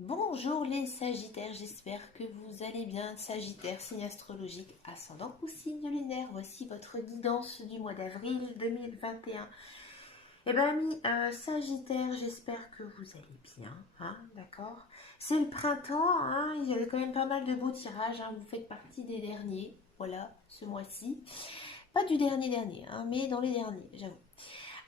Bonjour les Sagittaires, j'espère que vous allez bien. Sagittaire, signe astrologique, ascendant ou signe lunaire. Voici votre guidance du mois d'avril 2021. Eh bien, amis Sagittaire, j'espère que vous allez bien, hein, d'accord. C'est le printemps, hein, il y a quand même pas mal de beaux tirages, hein, vous faites partie des derniers, voilà, ce mois-ci. Pas du dernier, hein, mais dans les derniers, j'avoue.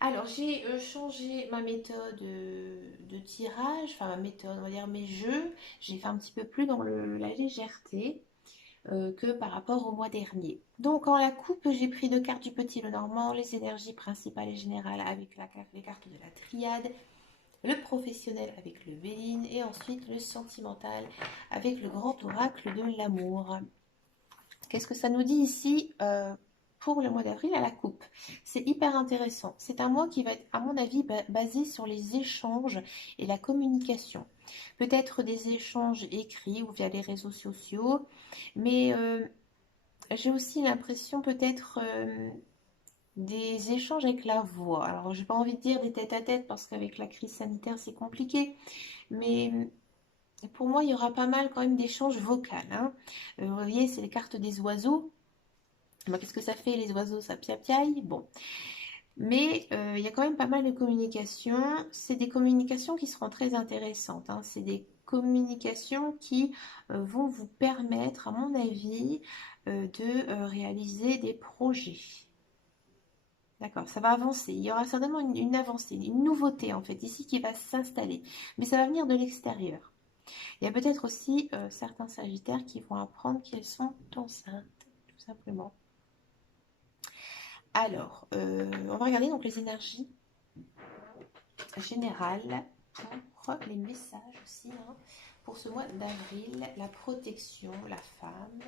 Alors, j'ai changé ma méthode de tirage, enfin ma méthode, on va dire mes jeux. J'ai fait un petit peu plus dans la légèreté que par rapport au mois dernier. Donc, en la coupe, j'ai pris deux cartes du petit le normand, les énergies principales et générales avec les cartes de la triade, le professionnel avec le Béline et ensuite le sentimental avec le grand oracle de l'amour. Qu'est-ce que ça nous dit ici pour le mois d'avril à la coupe? C'est hyper intéressant. C'est un mois qui va être, à mon avis, basé sur les échanges et la communication. Peut-être des échanges écrits ou via les réseaux sociaux, mais j'ai aussi l'impression peut-être des échanges avec la voix. Alors, j'ai pas envie de dire des tête-à-tête parce qu'avec la crise sanitaire, c'est compliqué, mais pour moi, il y aura pas mal quand même d'échanges vocaux, hein. Vous voyez, c'est les cartes des oiseaux. Bah, qu'est-ce que ça fait les oiseaux? Ça piaille. Bon. Mais il y a quand même pas mal de communications. C'est des communications qui seront très intéressantes, hein. C'est des communications qui vont vous permettre, à mon avis, de réaliser des projets. D'accord, ça va avancer. Il y aura certainement une avancée, une nouveauté en fait ici qui va s'installer. Mais ça va venir de l'extérieur. Il y a peut-être aussi certains sagittaires qui vont apprendre qu'elles sont enceintes, tout simplement. Alors, on va regarder donc les énergies générales pour les messages aussi, hein, pour ce mois d'avril. La protection, la femme,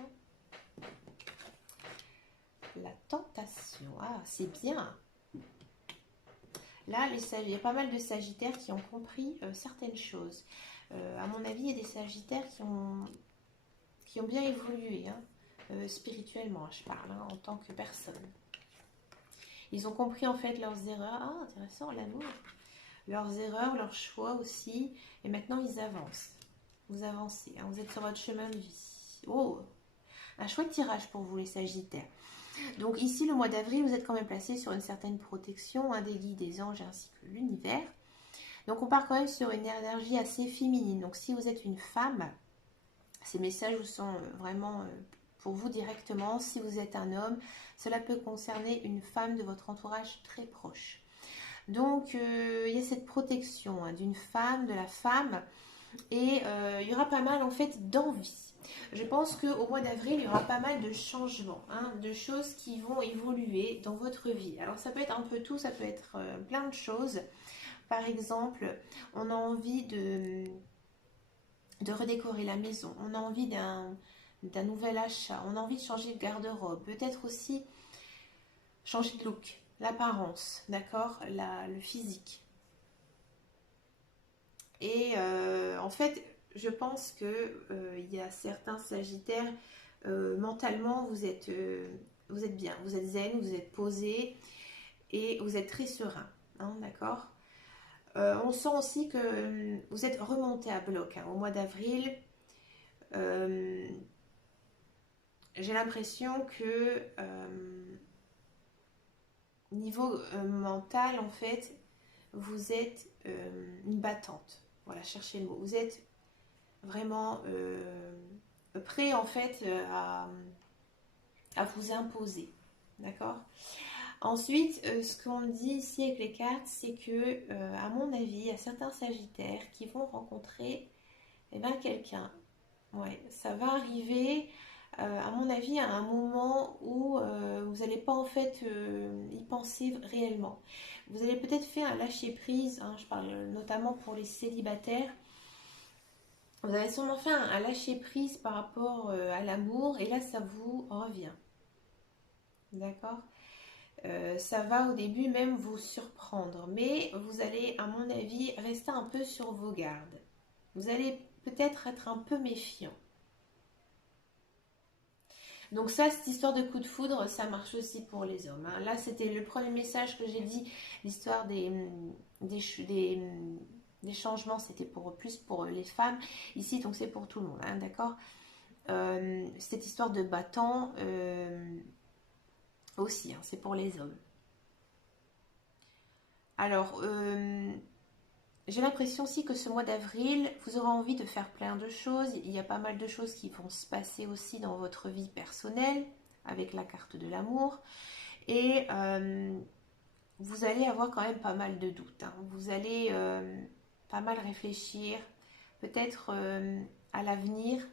la tentation. Ah, c'est bien. Là, il y a pas mal de sagittaires qui ont compris certaines choses. À mon avis, il y a des sagittaires qui ont bien évolué, hein, spirituellement, je parle, hein, en tant que personne. Ils ont compris en fait leurs erreurs. Ah, intéressant, l'amour. Leurs erreurs, leurs choix aussi. Et maintenant, ils avancent. Vous avancez, hein, vous êtes sur votre chemin de vie. Oh, un chouette tirage pour vous, les Sagittaires. Donc ici, le mois d'avril, vous êtes quand même placé sur une certaine protection, des guides, des anges ainsi que l'univers. Donc on part quand même sur une énergie assez féminine. Donc si vous êtes une femme, ces messages vous sont vraiment pour vous directement. Si vous êtes un homme, cela peut concerner une femme de votre entourage très proche. Donc il y a cette protection, hein, d'une femme, de la femme, et il y aura pas mal en fait d'envie. Je pense qu'au mois d'avril, il y aura pas mal de changements, hein, de choses qui vont évoluer dans votre vie. Alors ça peut être un peu tout, ça peut être plein de choses. Par exemple, on a envie de redécorer la maison, on a envie d'un nouvel achat, on a envie de changer de garde-robe, peut-être aussi changer de look, l'apparence, d'accord, le physique. Et en fait, je pense que il y a certains Sagittaires, mentalement, vous êtes bien, vous êtes zen, vous êtes posé et vous êtes très serein, hein, d'accord. On sent aussi que vous êtes remonté à bloc, hein, au mois d'avril. Euh, j'ai l'impression que niveau mental, en fait, vous êtes une battante. Voilà, cherchez le mot. Vous êtes vraiment prêt en fait à vous imposer. D'accord. Ensuite, ce qu'on dit ici avec les cartes, c'est que, à mon avis, il y a certains sagittaires qui vont rencontrer eh ben, quelqu'un. Ouais, ça va arriver, à mon avis, à un moment où vous n'allez pas en fait y penser réellement. Vous allez peut-être faire un lâcher prise, hein, je parle notamment pour les célibataires. Vous avez sûrement fait un lâcher prise par rapport à l'amour et là ça vous revient. D'accord. Ça va au début même vous surprendre, mais vous allez, à mon avis, rester un peu sur vos gardes. Vous allez peut-être être un peu méfiant. Donc ça, cette histoire de coup de foudre, ça marche aussi pour les hommes, hein. Là, c'était le premier message que j'ai dit, l'histoire des des changements, c'était plus pour les femmes. Ici, donc c'est pour tout le monde, hein, d'accord. Cette histoire de battant aussi, hein, c'est pour les hommes. Alors, j'ai l'impression aussi que ce mois d'avril, vous aurez envie de faire plein de choses. Il y a pas mal de choses qui vont se passer aussi dans votre vie personnelle, avec la carte de l'amour. Et vous allez avoir quand même pas mal de doutes, hein. Vous allez pas mal réfléchir, peut-être à l'avenir,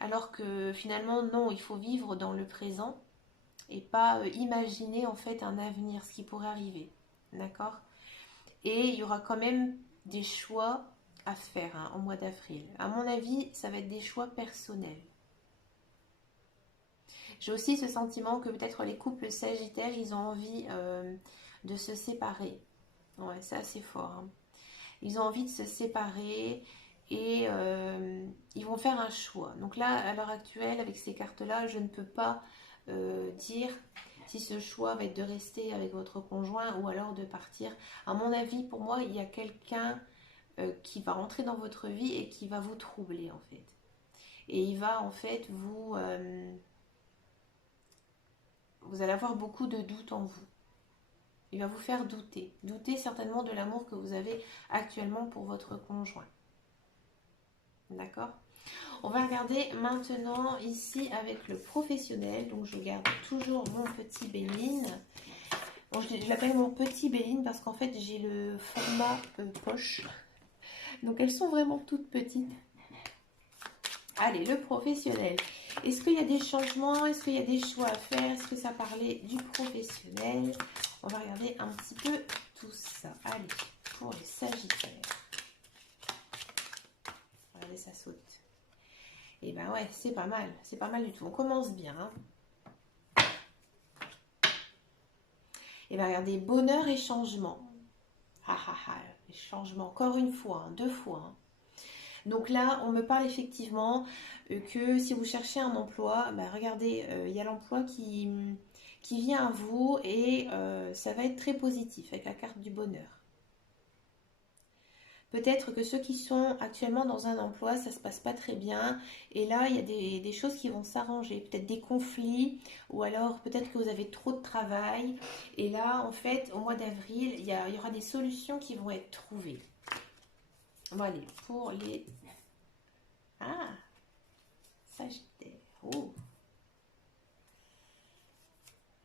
alors que finalement, non, il faut vivre dans le présent et pas imaginer en fait un avenir, ce qui pourrait arriver. D'accord? Et il y aura quand même des choix à faire, hein, au mois d'avril. À mon avis, ça va être des choix personnels. J'ai aussi ce sentiment que peut-être les couples sagittaires, ils ont envie de se séparer. Ouais, c'est assez fort, hein. Ils ont envie de se séparer et ils vont faire un choix. Donc là, à l'heure actuelle, avec ces cartes-là, je ne peux pas dire si ce choix va être de rester avec votre conjoint ou alors de partir. À mon avis, pour moi, il y a quelqu'un qui va rentrer dans votre vie et qui va vous troubler en fait. Et il va en fait vous allez avoir beaucoup de doutes en vous. Il va vous faire douter. Douter certainement de l'amour que vous avez actuellement pour votre conjoint. D'accord? On va regarder maintenant ici avec le professionnel. Donc je garde toujours mon petit Béline. Bon, je l'appelle mon petit Béline parce qu'en fait j'ai le format poche. Donc elles sont vraiment toutes petites. Allez, le professionnel. Est-ce qu'il y a des changements? Est-ce qu'il y a des choix à faire? Est-ce que ça parlait du professionnel? On va regarder un petit peu tout ça. Allez, pour les Sagittaires. Regardez, ça saute. Et ben ouais, c'est pas mal. C'est pas mal du tout. On commence bien, hein. Et bien regardez, bonheur et changement. Ah ah ah, les changements, encore une fois, hein, 2 fois, hein. Donc là, on me parle effectivement que si vous cherchez un emploi, bah regardez, il y a l'emploi qui vient à vous et ça va être très positif avec la carte du bonheur. Peut-être que ceux qui sont actuellement dans un emploi, ça se passe pas très bien. Et là, il y a des choses qui vont s'arranger. Peut-être des conflits ou alors peut-être que vous avez trop de travail. Et là, en fait, au mois d'avril, il y aura des solutions qui vont être trouvées. Bon, allez, pour les... Ah, Sagittaire. Oh.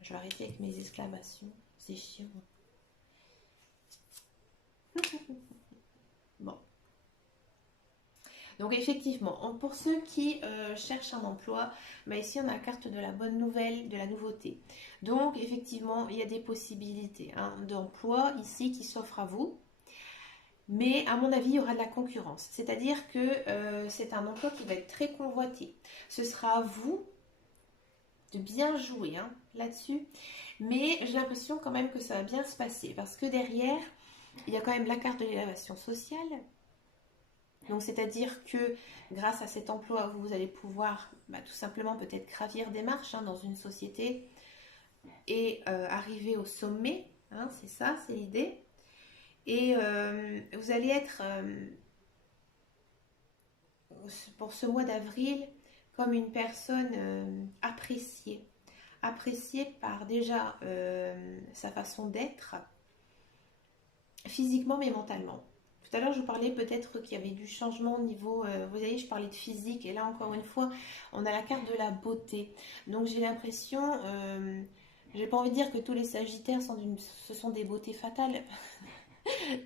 Je vais arrêter avec mes exclamations. C'est chiant. Bon. Donc effectivement, pour ceux qui cherchent un emploi, bah ici on a la carte de la bonne nouvelle, de la nouveauté. Donc effectivement, il y a des possibilités, hein, d'emploi ici qui s'offrent à vous. Mais à mon avis, il y aura de la concurrence. C'est-à-dire que c'est un emploi qui va être très convoité. Ce sera à vous de bien jouer, hein, là-dessus. Mais j'ai l'impression quand même que ça va bien se passer. Parce que derrière, il y a quand même la carte de l'élévation sociale. Donc c'est-à-dire que grâce à cet emploi, vous allez pouvoir tout simplement peut-être gravir des marches, hein, dans une société et arriver au sommet. Hein, c'est ça, c'est l'idée. Et vous allez être, pour ce mois d'avril, comme une personne appréciée. Appréciée par déjà sa façon d'être, physiquement mais mentalement. Tout à l'heure, je vous parlais peut-être qu'il y avait du changement au niveau... vous voyez, je parlais de physique. Et là, encore une fois, on a la carte de la beauté. Donc, j'ai l'impression... j'ai pas envie de dire que tous les Sagittaires ce sont des beautés fatales.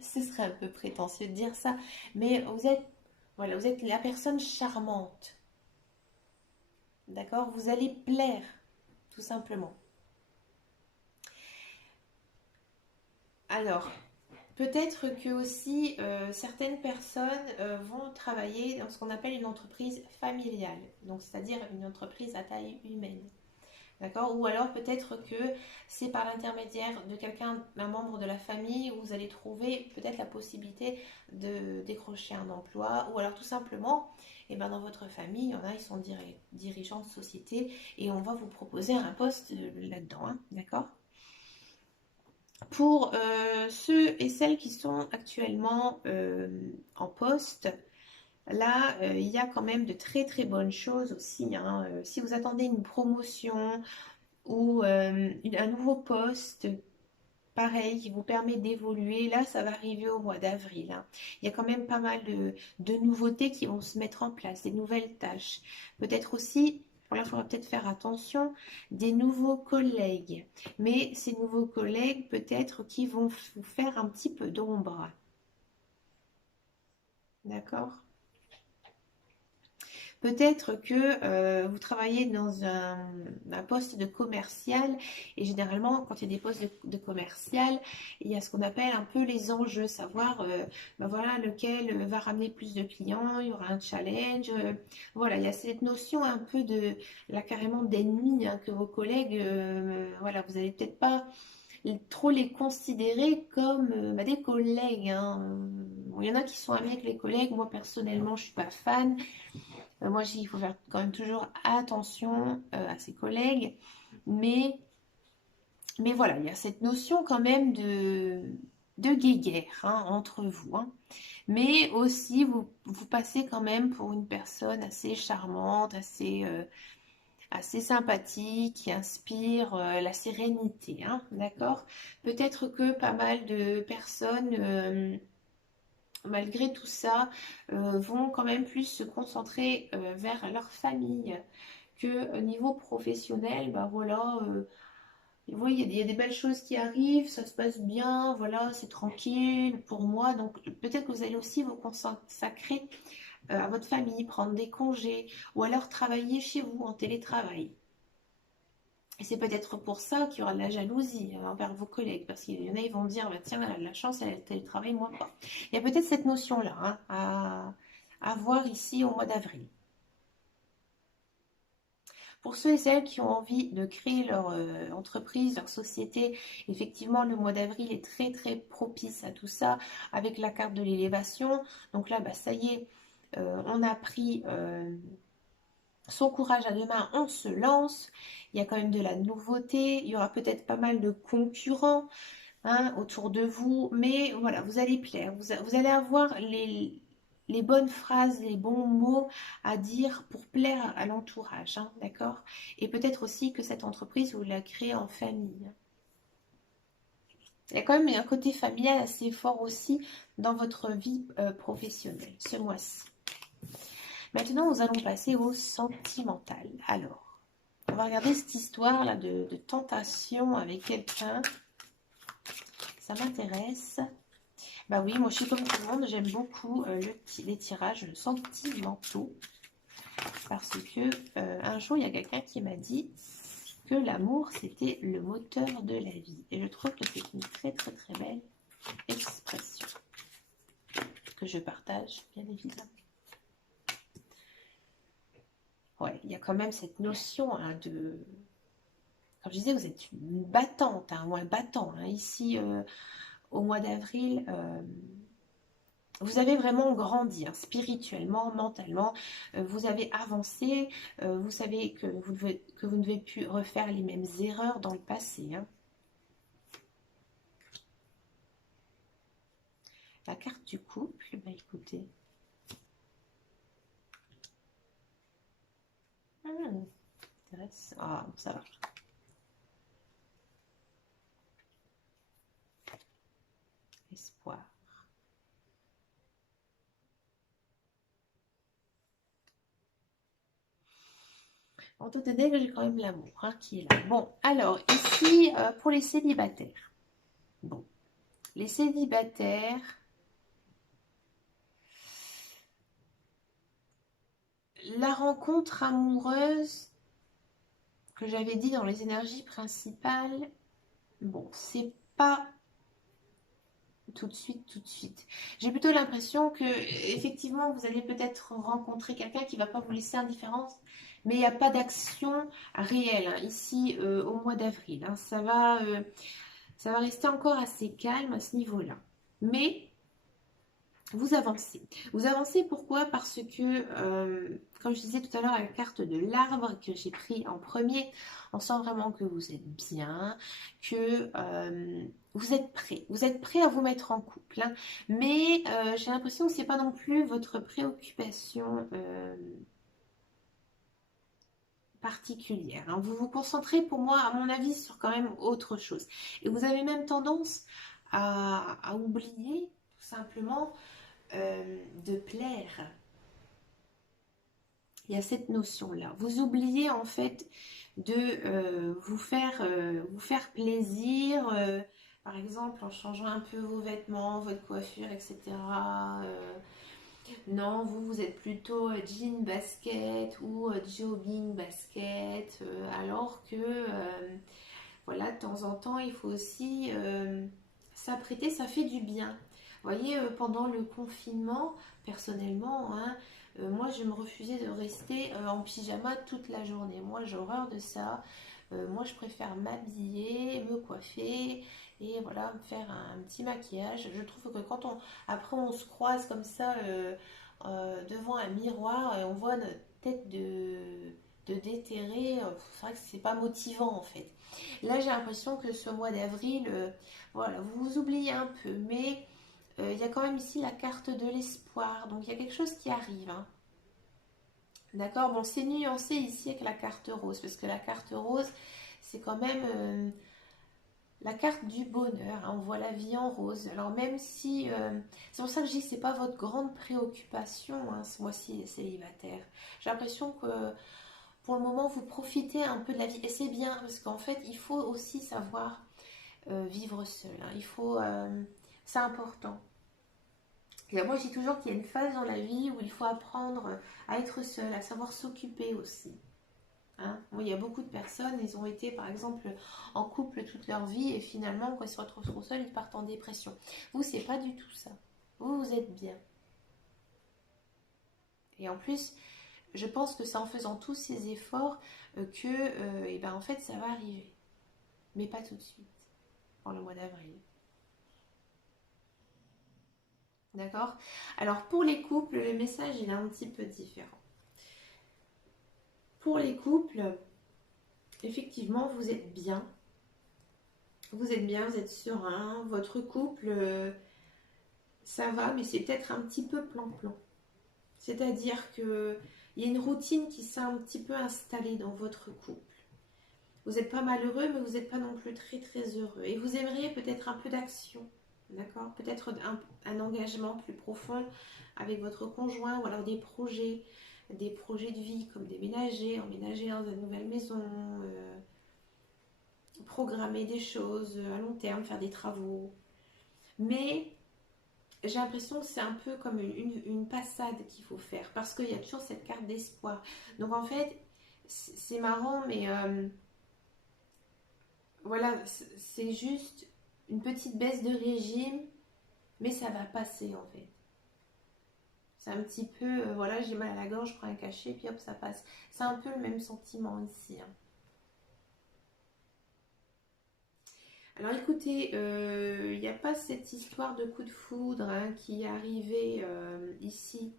Ce serait un peu prétentieux de dire ça. Mais voilà, vous êtes la personne charmante. D'accord? Vous allez plaire, tout simplement. Alors... Peut-être que aussi certaines personnes vont travailler dans ce qu'on appelle une entreprise familiale, donc c'est-à-dire une entreprise à taille humaine. D'accord? Ou alors peut-être que c'est par l'intermédiaire de quelqu'un, un membre de la famille, où vous allez trouver peut-être la possibilité de décrocher un emploi, ou alors tout simplement, et ben dans votre famille, il y en a, ils sont dirigeants de société, et on va vous proposer un poste là-dedans, hein, d'accord? Pour ceux et celles qui sont actuellement en poste, là, il y a quand même de très très bonnes choses aussi, hein. Si vous attendez une promotion ou un nouveau poste, pareil, qui vous permet d'évoluer, là, ça va arriver au mois d'avril, hein. Il y a quand même pas mal de nouveautés qui vont se mettre en place, des nouvelles tâches. Peut-être aussi, là, il faudra peut-être faire attention, des nouveaux collègues. Mais ces nouveaux collègues, peut-être, qui vont vous faire un petit peu d'ombre. D'accord? Peut-être que vous travaillez dans un poste de commercial et généralement quand il y a des postes de commercial, il y a ce qu'on appelle un peu les enjeux, savoir ben voilà, lequel va ramener plus de clients, il y aura un challenge. Voilà, il y a cette notion un peu de là carrément d'ennemi, hein, que vos collègues, voilà, vous n'allez peut-être pas trop les considérer comme bah, des collègues, hein. Bon, il y en a qui sont amis avec les collègues, moi personnellement je suis pas fan. Moi, il faut faire quand même toujours attention à ses collègues. Mais, mais voilà, il y a cette notion quand même de guéguerre, hein, entre vous, hein. Mais aussi, vous passez quand même pour une personne assez charmante, assez sympathique, qui inspire la sérénité, hein, d'accord? Peut-être que pas mal de personnes malgré tout ça, vont quand même plus se concentrer vers leur famille que au niveau professionnel. Ben voilà, vous voyez, il y a des belles choses qui arrivent, ça se passe bien, voilà, c'est tranquille pour moi. Donc peut-être que vous allez aussi vous consacrer à votre famille, prendre des congés ou alors travailler chez vous en télétravail. Et c'est peut-être pour ça qu'il y aura de la jalousie envers vos collègues, parce qu'il y en a, ils vont dire, bah, tiens, elle a de la chance, elle a le télétravail, moi pas. Il y a peut-être cette notion-là, hein, à voir ici au mois d'avril. Pour ceux et celles qui ont envie de créer leur entreprise, leur société, effectivement, le mois d'avril est très très propice à tout ça, avec la carte de l'élévation. Donc là, bah, ça y est, on a pris son courage à deux mains, on se lance. Il y a quand même de la nouveauté, il y aura peut-être pas mal de concurrents, hein, autour de vous, mais voilà, vous allez plaire, vous allez avoir les bonnes phrases, les bons mots à dire pour plaire à l'entourage, hein, d'accord? Et peut-être aussi que cette entreprise, vous la créez en famille. Il y a quand même un côté familial assez fort aussi dans votre vie professionnelle ce mois-ci. Maintenant, nous allons passer au sentimental. Alors, on va regarder cette histoire là de tentation avec quelqu'un. Ça m'intéresse. Bah oui, moi je suis comme tout le monde, j'aime beaucoup les tirages sentimentaux. Parce que un jour, il y a quelqu'un qui m'a dit que l'amour, c'était le moteur de la vie. Et je trouve que c'est une très très très belle expression que je partage, bien évidemment. Ouais, il y a quand même cette notion, hein, de... Comme je disais, vous êtes une battante, hein, ou un battant, hein, ici au mois d'avril. Vous avez vraiment grandi, hein, spirituellement, mentalement, vous avez avancé, vous savez que vous ne devez plus refaire les mêmes erreurs dans le passé, hein. La carte du couple, bah écoutez. Intéressant. Ah, bon, ça va. Espoir. En tout état, j'ai quand même l'amour, hein, qui est là. Bon, alors ici, pour les célibataires. Bon, les célibataires, la rencontre amoureuse que j'avais dit dans les énergies principales, bon, c'est pas tout de suite, tout de suite. J'ai plutôt l'impression que, effectivement, vous allez peut-être rencontrer quelqu'un qui ne va pas vous laisser indifférence, mais il n'y a pas d'action réelle, hein, ici au mois d'avril, hein. Ça va rester encore assez calme à ce niveau-là. Mais vous avancez. Vous avancez pourquoi? Parce que, comme je disais tout à l'heure, la carte de l'arbre que j'ai pris en premier, on sent vraiment que vous êtes bien, que vous êtes prêt. Vous êtes prêt à vous mettre en couple, hein. Mais j'ai l'impression que c'est pas non plus votre préoccupation particulière, hein. Vous vous concentrez, pour moi, à mon avis, sur quand même autre chose. Et vous avez même tendance à oublier, tout simplement, de plaire. Il y a cette notion-là. Vous oubliez en fait de vous faire plaisir, par exemple en changeant un peu vos vêtements, votre coiffure, etc. Non, vous êtes plutôt jean basket ou jogging basket, alors que voilà, de temps en temps, il faut aussi s'apprêter, ça fait du bien. Vous voyez, pendant le confinement, personnellement, hein, moi, je me refusais de rester en pyjama toute la journée. Moi, j'ai horreur de ça. Moi, je préfère m'habiller, me coiffer et voilà, me faire un petit maquillage. Je trouve que quand après, on se croise comme ça devant un miroir et on voit notre tête de déterré, c'est vrai que c'est pas motivant en fait. Là, j'ai l'impression que ce mois d'avril, voilà, vous vous oubliez un peu, mais il y a quand même ici la carte de l'espoir, donc il y a quelque chose qui arrive, hein. D'accord, bon, c'est nuancé ici avec la carte rose, parce que la carte rose, c'est quand même la carte du bonheur, hein. On voit la vie en rose. Alors même si, c'est pour ça que je dis que c'est pas votre grande préoccupation, hein, ce mois-ci, les célibataires. J'ai l'impression que pour le moment, vous profitez un peu de la vie, et c'est bien, parce qu'en fait, il faut aussi savoir vivre seul, hein. C'est important. Et moi, je dis toujours qu'il y a une phase dans la vie où il faut apprendre à être seul, à savoir s'occuper aussi, hein. Moi, il y a beaucoup de personnes, ils ont été par exemple en couple toute leur vie et finalement, quand ils se retrouvent trop seuls, ils partent en dépression. Vous, c'est pas du tout ça. Vous êtes bien. Et en plus, je pense que c'est en faisant tous ces efforts que, et ben, en fait, ça va arriver. Mais pas tout de suite, pour le mois d'avril. D'accord? Alors pour les couples, le message il est un petit peu différent. Pour les couples, effectivement, vous êtes bien, vous êtes serein, votre couple, ça va, mais c'est peut-être un petit peu plan-plan. C'est-à-dire que il y a une routine qui s'est un petit peu installée dans votre couple. Vous n'êtes pas malheureux, mais vous n'êtes pas non plus très très heureux. Et vous aimeriez peut-être un peu d'action, d'accord? Peut-être un engagement plus profond avec votre conjoint ou alors des projets de vie comme déménager, emménager dans une nouvelle maison, programmer des choses à long terme, faire des travaux. Mais j'ai l'impression que c'est un peu comme une passade qu'il faut faire parce qu'il y a toujours cette carte d'espoir. Donc en fait, c'est marrant, mais voilà, c'est juste une petite baisse de régime, mais ça va passer en fait. C'est un petit peu, voilà, j'ai mal à la gorge, je prends un cachet, puis hop, ça passe. C'est un peu le même sentiment ici, hein. Alors écoutez, il n'y a pas cette histoire de coup de foudre, hein, qui est arrivée ici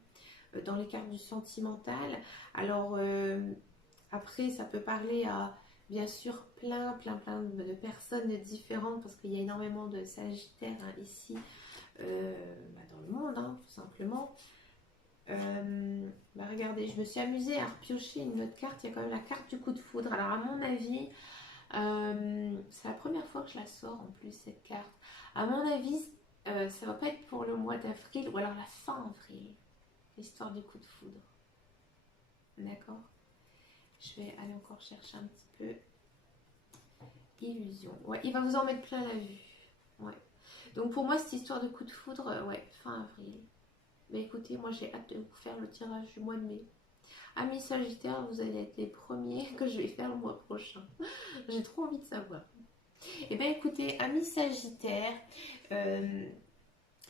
dans les cartes du sentimental. Alors après, ça peut parler à bien sûr plein de personnes différentes parce qu'il y a énormément de sagittaires, hein, ici dans le monde, hein, tout simplement. Regardez, je me suis amusée à repiocher une autre carte. Il y a quand même la carte du coup de foudre. Alors à mon avis, c'est la première fois que je la sors en plus cette carte. À mon avis, ça va pas être pour le mois d'avril ou alors la fin avril, l'histoire du coup de foudre. D'accord? Je vais aller encore chercher un petit peu. Illusion. Ouais, il va vous en mettre plein la vue. Ouais. Donc pour moi, cette histoire de coup de foudre, ouais, fin avril. Mais écoutez, moi j'ai hâte de vous faire le tirage du mois de mai. Amis Sagittaire, vous allez être les premiers que je vais faire le mois prochain. J'ai trop envie de savoir. Eh bien écoutez, amis Sagittaire,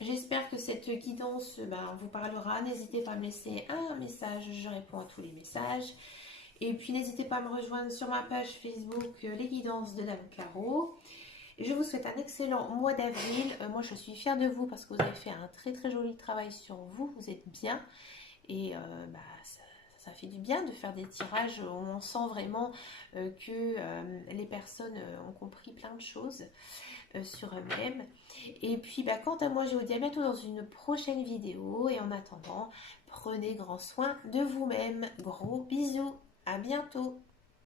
j'espère que cette guidance vous parlera. N'hésitez pas à me laisser un message, je réponds à tous les messages. Et puis n'hésitez pas à me rejoindre sur ma page Facebook Les Guidances de Dame Caro. Je vous souhaite un excellent mois d'avril. Moi, je suis fière de vous parce que vous avez fait un très très joli travail sur vous. Vous êtes bien. Et ça fait du bien de faire des tirages où on sent vraiment que les personnes ont compris plein de choses sur eux-mêmes. Et puis, quant à moi, je vous dis à bientôt dans une prochaine vidéo. Et en attendant, prenez grand soin de vous-même. Gros bisous. À bientôt.